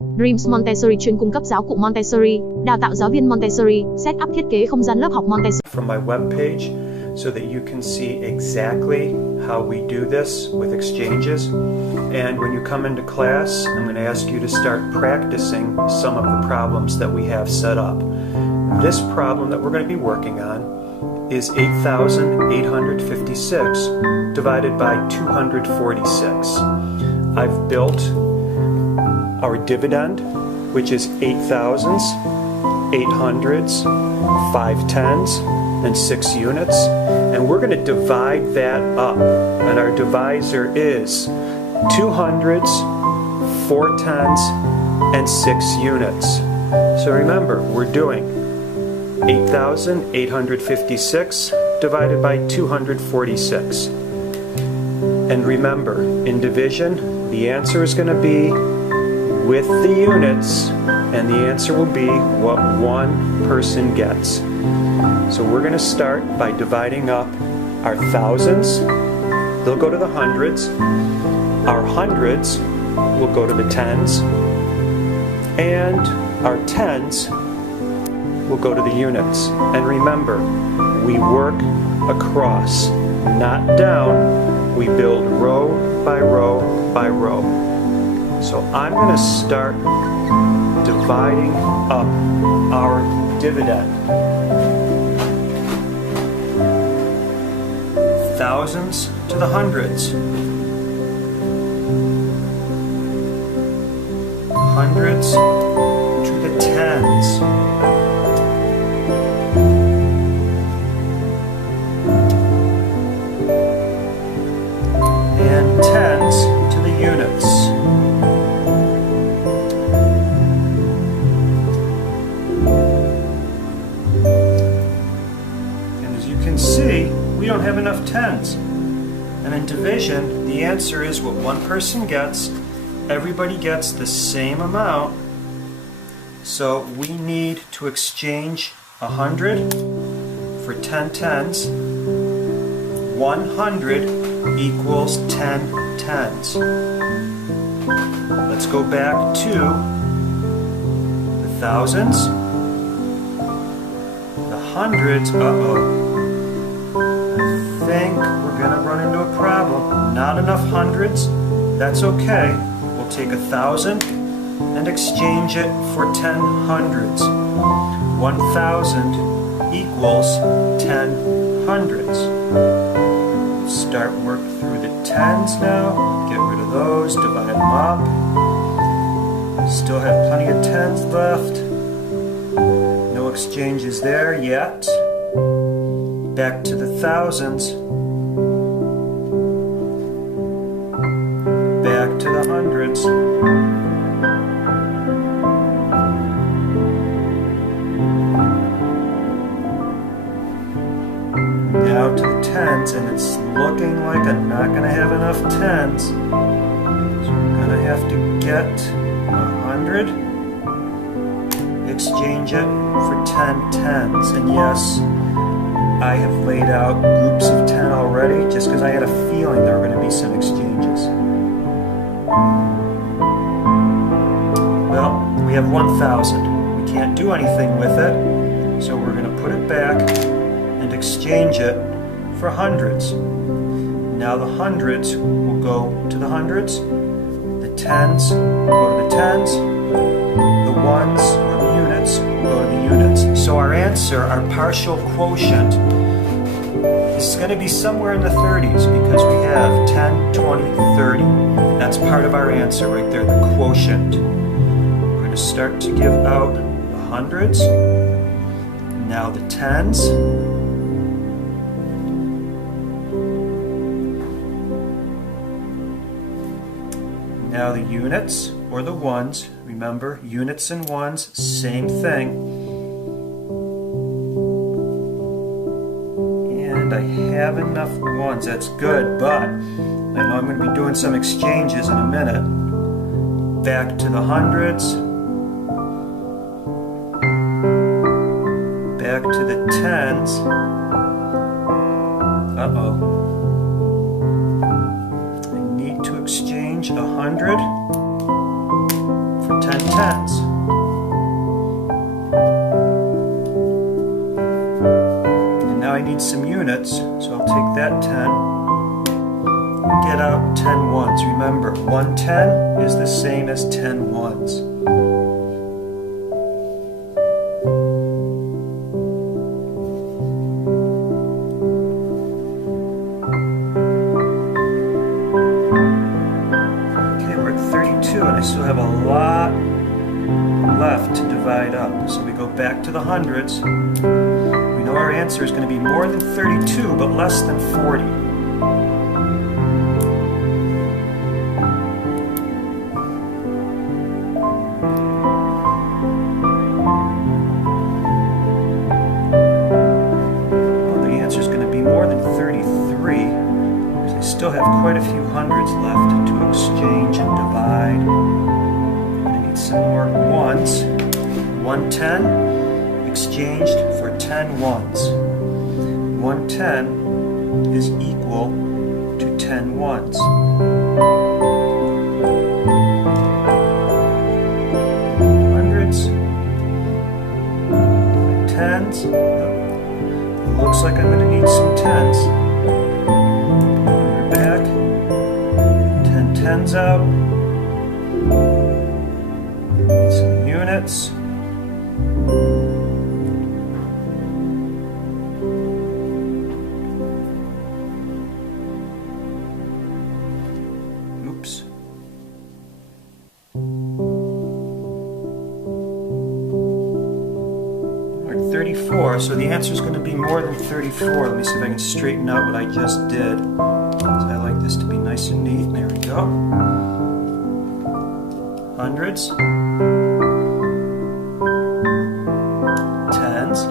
Dreams Montessori chuyên cung cấp giáo cụ Montessori, đào tạo giáo viên Montessori, set up thiết kế không gian lớp học Montessori. From my webpage so that you can see exactly how we do this with exchanges. And when you come into class, I'm going to ask you to start practicing some of the problems that we have set up. This problem that we're going to be working on is 8,856 divided by 246. I've built our dividend, which is 8,000s, 800s, 5 tens, and 6 units. And we're going to divide that up. And our divisor is 200s, 4 tens, and 6 units. So remember, we're doing 8,856 divided by 246. And remember, in division, the answer is going to be with the units, and the answer will be what one person gets. So we're going to start by dividing up our thousands. They'll go to the hundreds. Our hundreds will go to the tens. And our tens will go to the units. And remember, we work across, not down. We build row by row by row. So I'm going to start dividing up our dividend. Thousands to the hundreds. Hundreds to the tens. And tens to the units. See, we don't have enough tens. And in division, the answer is what one person gets. Everybody gets the same amount. So we need to exchange 100 for 10 tens. 100 equals 10 tens. Let's go back to the thousands, the hundreds. I think we're going to run into a problem. Not enough hundreds. That's okay. We'll take 1,000 and exchange it for 10 hundreds. 1,000 equals 10 hundreds. Start work through the tens now. Get rid of those. Divide them up. Still have plenty of tens left. No exchanges there yet. Back to the thousands. Back to the hundreds. Now to the tens, and it's looking like I'm not going to have enough tens. So I'm going to have to get 100, exchange it for 10 tens. And yes, I have laid out groups of 10 already, just because I had a feeling there were going to be some exchanges. Well, we have 1,000. We can't do anything with it, so we're going to put it back and exchange it for hundreds. Now the hundreds will go to the hundreds, the tens will go to the tens, the ones or the units will go to the units. So our answer, our partial quotient, is going to be somewhere in the 30s because we have 10, 20, 30. That's part of our answer right there, the quotient. We're going to start to give out the hundreds, now the tens, now the units or the ones. Remember, units and ones, same thing. And I have enough ones, that's good, but I know I'm going to be doing some exchanges in a minute. Back to the hundreds. Back to the tens. I need to exchange 100 for 10 tens. And now I need some units, so I'll take that 10 and get out 10 ones. Remember, 1 10 is the same as 10 ones. And I still have a lot left to divide up. So we go back to the hundreds. We know our answer is going to be more than 32, but less than 40. Well, the answer is going to be more than 33, because I still have quite a few hundreds left to exchange and divide. I need some more ones. 1 10 exchanged for 10 ones. 1 10 is equal to 10 ones. Hundreds, tens. Looks like I'm going to need some tens. Back. 10 tens out. Need some units. Oops. We're at 34, so the answer is going to be more than 34. Let me see if I can straighten out what I just did. So I like this to be nice and neat. There we go. Hundreds. Tens.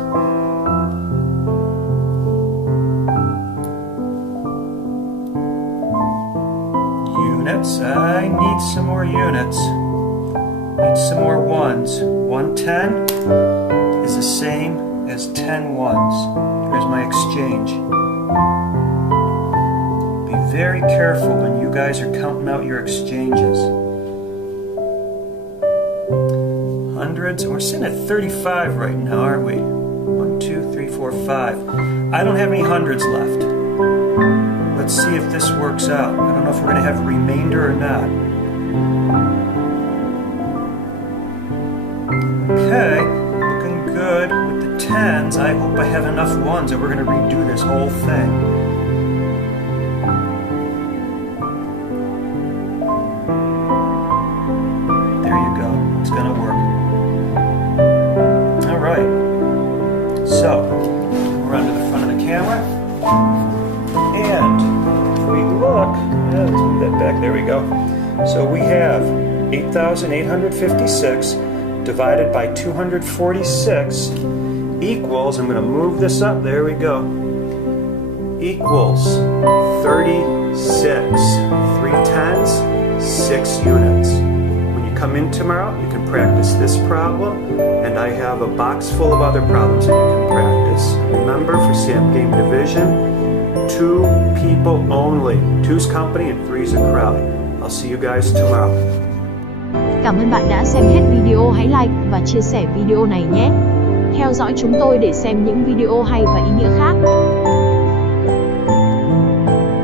Units. I need some more units. Need some more ones. 1 10 is the same as 10 ones. Here's my exchange. Be very careful when you guys are counting out your exchanges. Hundreds, and we're sitting at 35 right now, aren't we? 1 2 3 4 5. I don't have any hundreds left. Let's see if this works out. I don't know if we're going to have a remainder or not. Okay, looking good with the tens. I hope I have enough ones and we're going to redo this whole thing. There you go. It's going to work. All right. So, we're under the front of the camera. And if we look, let's move that back. There we go. So we have 8,856 divided by 246 equals, I'm going to move this up, there we go, equals 36. 3 tens, 6 units. When you come in tomorrow, you can practice this problem, and I have a box full of other problems that you can practice. Remember, for Sam Game Division, 2 people only. 2's company and 3's a crowd. I'll see you guys tomorrow. Cảm ơn bạn đã xem hết video, hãy like và chia sẻ video này nhé. Theo dõi chúng tôi để xem những video hay và ý nghĩa khác.